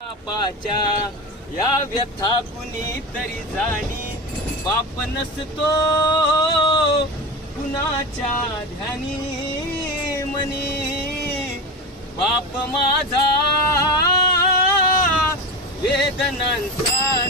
बापाच्या या व्यथा कुणी तरी जाणी. बाप नसतो कुणाच्या ध्यानी मनी. बाप माझा वेदनांचा